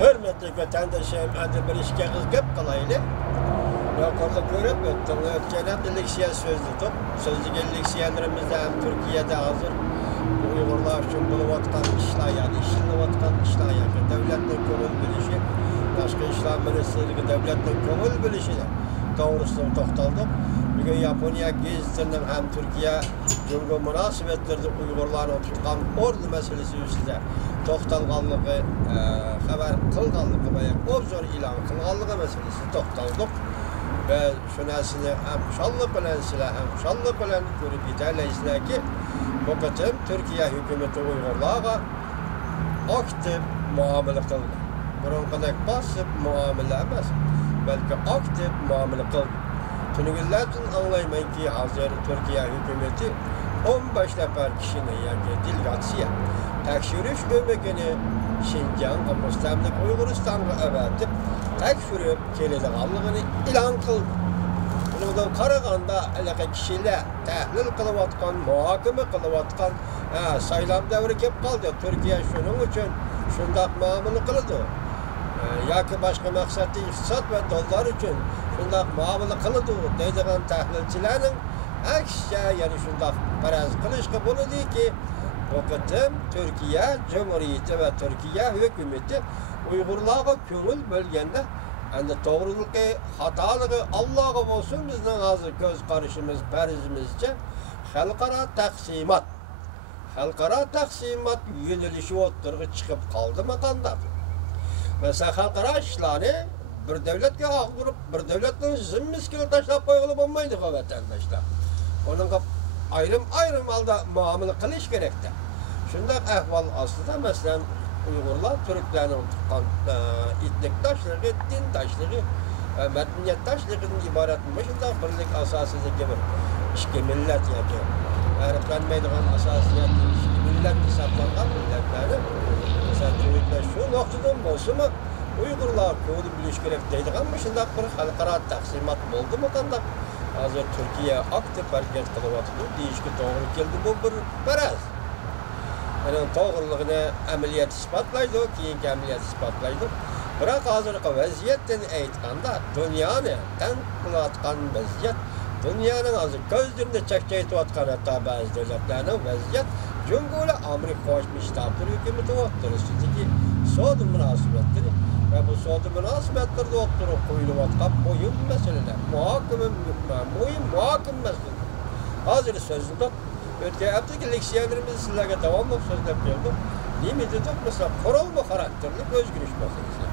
Hürmetli vatandaşım, adı bir işe kızgıp kalaylı. Yukarıda görüp öttüm. Ötken leksiya sözlüdük. Sözlük leksiyalarımızda hem Türkiye'de hazır Uygurlar için buluvatkan işler yani işlevatkan işler yani devletin kömül bilişi, başka işler ministerliği devletin kömül bilişiyle doğrusunu toxtaldık. Bugün Japonya gezisinden hem Türkiye Cumhur münasebetlerinde Uygurların oturgan ordu meselesi üstünde toxtalganlığı, haber kılganlığı veya obzor ilan kılganlığı meselesi toxtaldık. Ve şunasını hem şallık bilen silah hem şallık bilen görüp yeterleysizler ki bu kıtım Türkiye hükümeti Uygurlar'a aktif muamele kıldı. Bunun kadar basıp muamele emez. Belki aktif muamele kıldı. Tünügüllerden anlaymayın ki hazır Türkiye hükümeti 15 nefer kişinin yani delegatsiya tekşürüş ömekini Şincan, Müstemlik Uyguristan'a övertip tekşürüp kelediğanlığını ilan kıldı. Bundan Karaganda eleke kişiler tehlil kılıvatkan, muhakeme kılıvatkan saylam devri kep kaldı. Türkiye şunun için şundak muamele kılıdı. Ya ki başka maksatlı iktisat ve dolar için şundak muamele kılıdı deydiğen tehlilçilerin aksine yani şundak paraz kılışkı bunu değil ki vakıtım Türkiye Cumhuriyeti ve Türkiye hükümeti Uygurlar'a köngül bölgende yani doğruluğu, hatalığı Allah'a olsun bizden hazır göz karışımız, perizimizce halkara taksimat yönelişi oturgu çıkıp kaldı mı kandadı. Mesela halkara işleri bir devletke hak vurup bir devletin zimmiskili taşlap koyulu olmaydı o vatandaşlar. Onun ayrım alda muamele kılış gerekti. Şundak ehval aslında mesela Uygurlar Türklerin tutan etnik taşlığı, din taşlığı, medeniyet taşlığının ibaretmişinde birlik asasızı gibi işki millet yani öğretmenmeydiğin asasiyetli işki millet hesaplangan milletleri mesela Türkler şu noktadan olsa mı Uygurlar köylü biliş gerek deydiğin şimdi bir halkara taksimat oldu mu kandak hazır Türkiye aktif hareket kılıvatıdır değişki doğru geldi bu bir paraz. Yani doğruluğunu ameliyat ispatlaydı, keyinki ameliyat ispatlaydı. Bırak hazırki vaziyetten aytkanda dünyanı tanqılatkan vaziyet, dünyanın hazır gözlerinde çekçeytip atkan hatta bazı devletlerinin vaziyet, Cumhuriyet Amerika Koşmuş Ştatları hükümeti oturusundaki soğudu münasebetleri ve bu soğudu münasebetleri oturup koyulup atkan boyun meseleler, muhakim meseleler. Hazır sözünde öteki haftaki leksiyalarımızı sizlerle devamlı sözler verdim. Niye dedik? Mesela korolma karakterli özgürlük meselesi.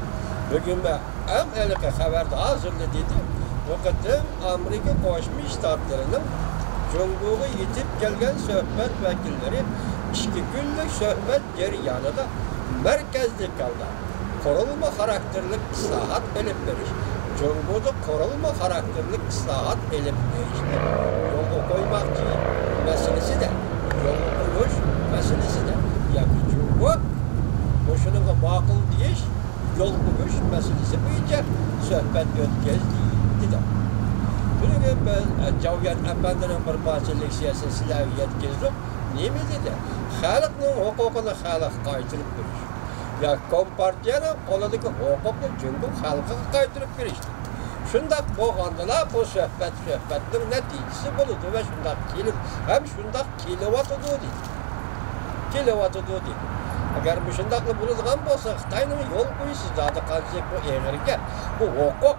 Bugün ben hem elike haberde hazırlı dedim. Vakıtım Amerika Koşmuş Ştatlarının Cumhur'a yetip gelgen sohbet vekilleri 2 günlük sohbet ceryanında merkezde kaldı. Korolma karakterli ıslahat elip veriş. Cumhur'da korolma karakterli ıslahat elip verişte. Yolu koymakçı meselesi de, yolu koyuş meselesi de. Yani Cumhur, boşunun makul deyiş, yol koyuş meselesi boyunca sohbet ötkez dedi. Bugün ben Cavyan Efendi'nin bir parça leksiyasını sizlerle yetkizdim. Niye mi dedi? Halkın hukukunu halk kaytırıp veriş. Ya Kompartiyanın kolundaki hukuku Cumhur halka kaytırıp verişti. Şundak boğandılar bu sohbetin neticesi bulundu ve şundak kelip hem şundak kilowatt ödü dedi. Eğer bu şundaklı bulunduğun olsa Xitay'nın yol koyusuz adı kalacak bu eğerge bu hukuk.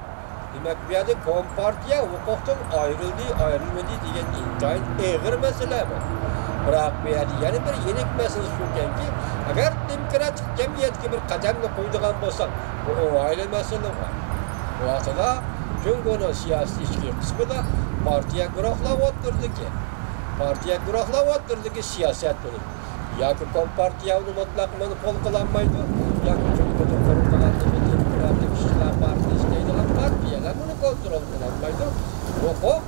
Demek bir adı Kompartiya hukuktan ayrılmadığı diyen intihayın eğer mesele bu. Bırak bir adı yani bir yenik mesele şuken ki eğer demokratik cemiyet gibi bir kademle koyduğun olsa bu ayrı mesele var. Bu atıda Cumhur'un siyasi içki kısmı da partiye gürohlab oturdu ki siyaset olur. Ya ki Kompartiya onu mutlak monopol kılanmaydı, ya ki Cumhur'un kurulduğu Demokratik İşçiler Partisi deydiğin partiyeler bunu kontrol kılanmaydı. Hukuk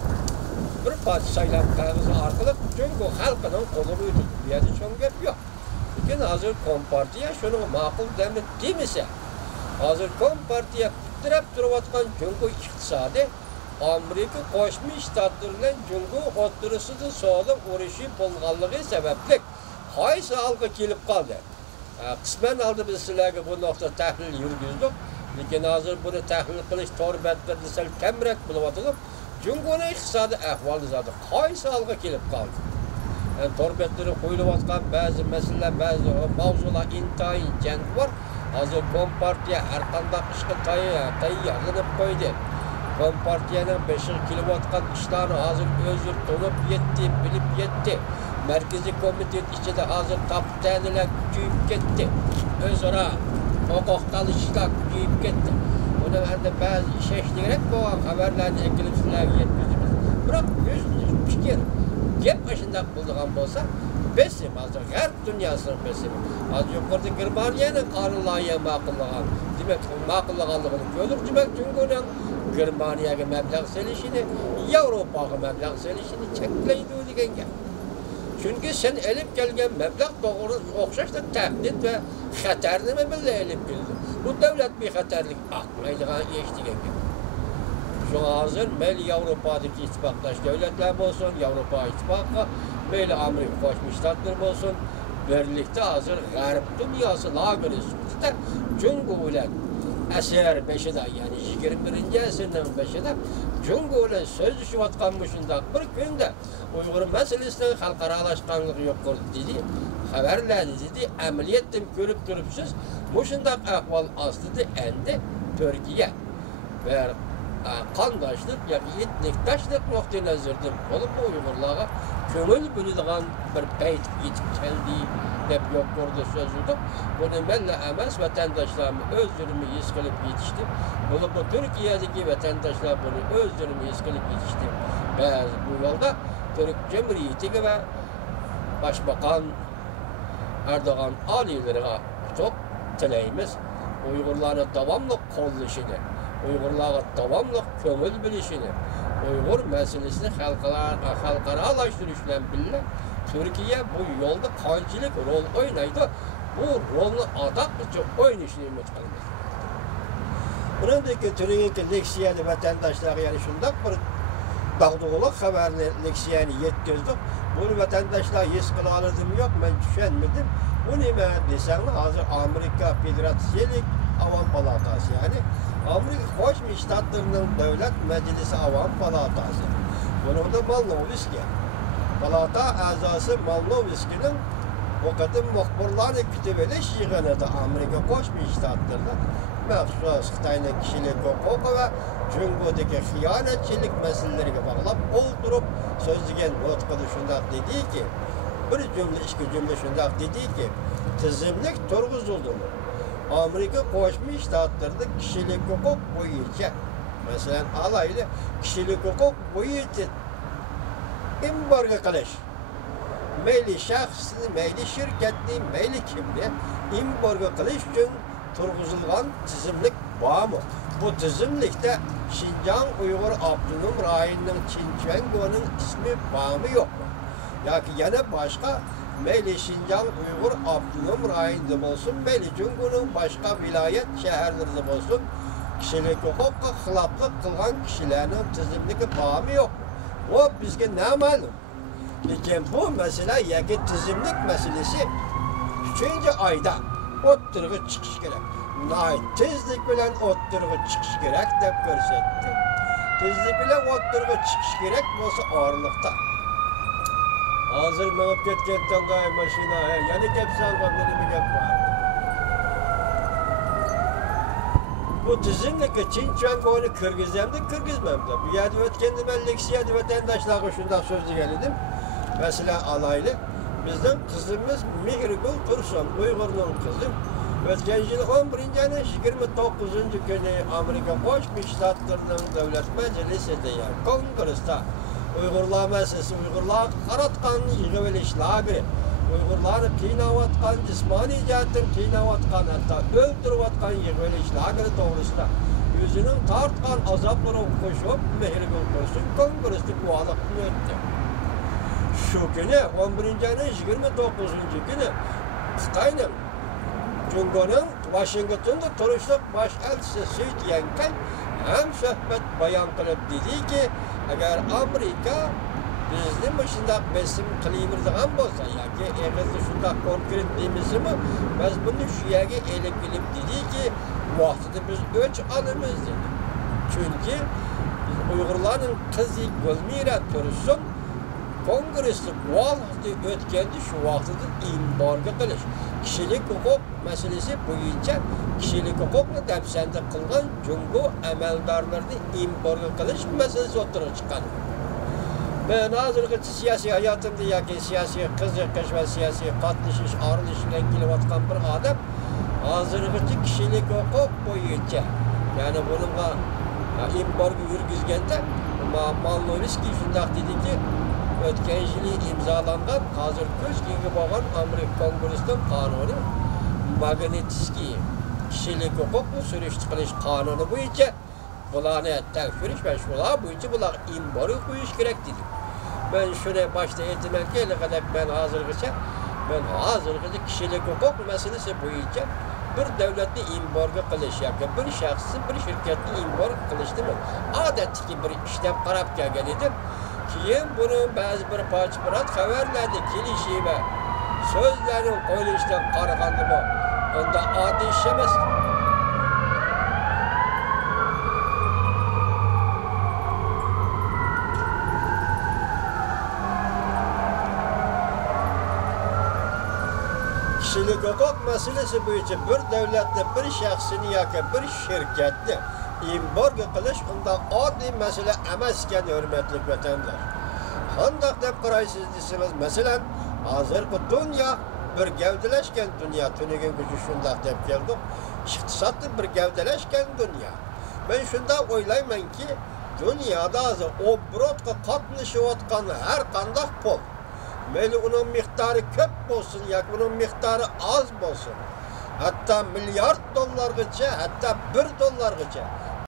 bir parça saylam kağıdı arkalı Cumhur halkının koluydu. Yani çok gep yok. Lakin hazır Kompartiya şunu makul demese, hazır Kompartiya direkt duruvatkan Cumhur iktisadi Amerika Koşmuş Ştatlarının Cumhur oturusunu soğuda uğraşı bulganlığı sebeplik haysi halka kelip kaldı. Kısmen aldı biz sizlerge bu nokta tahlil yürgüzdük. Lekin hazır bunu tahlil qilish to'g'ri batlarda sal kamroq bo'layotib, Jungoning iqtisodiy ahvoli zodi qaysi holga kelib qoldi. To'rbetlari qo'yilayotgan ba'zi masalalar, ba'zi mavzular intayin jang bor. Hazır Kompartiya har qanday ishga tayyorlanib qo'ydi. Kompartiyaning beshiga kelayotgan ishlarni hozir o'zi to'lib yetdi, bilib yetdi. Merkezi komitet içinde hazır kapitaniler küçüyüp gitti. Özara hukuk kalışlar küçüyüp gitti. Ona hem de bazı işleştirerek bu haberlerini ekilip sizlerle yetkizimiz. Bırak bir kere gep başında bulduğum olsa besim hazır her dünyasının besimi. Az yukarıda Germaniyanın kanunlarına makıllığın. Demek makıllığını görür. Demek çünkü Germaniyaga mablag' selishini, Avropaga mablag' selishini cheklaydi degan gap. Çünkü sen elip gelgen mablag' doğru o'xshashda tahdid ve xatarni birga elip keldi. Bu davlat bir xatarlik aqmaydigan eshitigan gap. Şu hazır meyli Avrupa'daki ittifaqlaş devletler olsun, Avrupa ittifaqı, meyli Amerika Qo'shma Shtatlar olsun, birlikte hazır G'arb dünyası lageri üstünde Jungo bilan asr 5'de yani 21. asrning 5'de Jungo bilan so'zlashayotgan shunday bir kunda Uyg'ur masalasida xalqaralashganligi yo'q dedi. Xabarlar dedi, amaliyotdan ko'rib turibsiz, bu shunday ahvol ostida endi Turkiya ve qandoshlik yoki etnikdoshlik nuqtai nazaridan bo'lib Uyg'urlarga ko'ngil bo'ladigan bir payt yetib keldi deb yo'q ko'rdi so'zildi. Buni malla emas vatandaşlarımız özlerini his qilib yetishdi. Bu Türkiye'deki vatandaşlar bunu özlerini his qilib yetishdi. Bazı bu yolda Türk Cumhuriyeti ve Başbakan Erdoğan aliyleriga çok tileyimiz. Uygurları devamlı qollashini, Uygurlarga devamlı ko'ngil bilishini, Uygur meselesini xalqaralaştirish bilan birga Türkiye bu yolda qanchalik rol o'ynaydi, bu rolni adaqcha o'ynashini umid qilamiz. Buningdagi Türkiye'deki leksiyani vatandaşlarga yani shunday bir dağdığılık haberini leksiyani yetkizdik. Bunu vatandaşlar his qila oldim yo'q, men tushunmadim. Bu nima desang, hozir Amerika Federatsiyalik Avam Palatası yani Amerika Qo'shma Shtatlarining Davlat Majlisi Avam Palatası. Buningda Malnoviski palata a'zosi Malnoviskining o qadim muxbirlarni kutib olish yig'inida Amerika Qo'shma Shtatlarida maxsus Xitoyning kishilik huquqi va Jungodagi xiyonatchilik masalalariga bog'lab o'ltirib so'zlagan nutqida shunday dediki, bir cümle, ikki cümle shunday dediki, tizimlik turg'izildi. Amerika Qo'shma Shtatlarida kishilik huquq bo'yicha, masalan, alayli kishilik huquq bo'yicha embargo qilish, mayli shaxsni, mayli shirkatni, mayli kimni embargo qilish uchun turg'izilgan tizimlik bormi? Bu tizimlikda Şinjan Uyghur Abdunum rayonining Çinçvengo'ning ismi bormi yo'qmi? Yoki yana boshqa mayli Şinjan Uyghur Abdunum rayonida bo'lsin, mayli Jungoning boshqa viloyat shaharlarida bo'lsin, kishilik huquqqa xiloflik qilgan kishilarning tizimligi bormi yo'qmi? O bizga nama'lum. Lekin bu masala yoki tizimlik masalasi 3-oyda o'ttirg'i chiqish kerak. Tezlik bilan o'ttirg'i chiqish kerak deb ko'rsatdi. Tezlik bilan o'ttirg'i chiqish kerak bo'lsa orliqda. Hozir minib ketgan tong'ay mashina, yana kelsan nima gap bor? Bu tizimlikka Çinçvengo'ni kirgizamda, kirgizmamda. Bu yerda o'tganda men leksiyada vatandaşlarga shunday so'zlagan edim. Mesela alayli bizning qizimiz Mehrigul Tursun, Uyg'urning qizi. O'tgan yil 11-ayning 29-kuni Amerika Qo'shma Shtatlarining Davlat Majlisida, yani Kongressda Uyg'urlar masalasi, Uyg'urlar qaratgan yig'ilish lageri, Uyg'urlarni qiynayotgan, jismoniy jihatdan qiynayotgan, hatto o'ldirayotgan yig'ilish lageri to'g'risida o'zining tortgan azoblarini qo'shib Mehrigul Tursun Kongressda guvohlikni o'tdi. Şu günü 11-ayning 29-kuni Xitoyning Jungoning Washingtonda turishlik bosh elchisi Sui Tiankai ham suhbat bayon qilib dediki, agar Amerika bizni shundoq besim qilaveradigan bo'lsa yoki egizni shundoq konkret deymizmi, biz buni shu yerga elib kelib dediki, vaqtida biz o'ch olamiz dedi. Chunki biz Uyg'urlarning qizi bo'lmayra tursin, kongressni vaqtida o'tganda shu vaqtida embargo qilish, kishilik huquq masalasi bo'yicha kishilik huquqni dafsanda qilgan Jungo amaldorlarini embargo qilish masalasi o'tirib chiqqan. Ben hozirgi siyosiy hayotimda yoki siyosiy qiziqish va siyosiy qatnashish orilish bilan kelayotgan bir odam hozirgacha kishilik huquq bo'yicha, ya'ni bunga embargo yurgizganda Malnovskiy shundoq dediki, o'tgan yili imzolangan hozir ko'z keyingi bo'lgan Amerika Kongressining qonuni Magnitskiy kishilik huquqni surishti qilish qonuni bo'yicha bularni tekshirish va shular bo'yicha bular embargo qo'yish kerak dedi. Ben şunu başta aytmanki, ben hozirgacha kishilik huquq masalasi bo'yicha bir davlatni embargo qilish yoki bir shaxsni, bir shirkatni embargo qilishni odatdagi bir ishlab qarab kelgan edim. Keyin buni ba'zi bir pochpirat xabarlarda kelishi va so'zlarning qo'yilishidan qaraganda bu unda oddiy ish emas. Kishilik huquq masalasi bo'yicha bir davlatni, bir shaxsini yoki bir shirkatni embargo qilish undan oddiy masala emas ekan, hurmatli vatandoshlar. Qandoq deb qaraysiz desangiz, masalan, hozirgi dunyo bir gavdalashgan dunyo, tunigan kuchi shundoq deb keldik. Iqtisodda bir gavdalashgan dunyo. Men shunda o'ylaymanki, dunyoda hozir oborotga qatnashayotgan har qanday pul, mayli uning miqdori ko'p bo'lsin yoki uning miqdori oz bo'lsin, hatto milliard dollargacha, hatto $1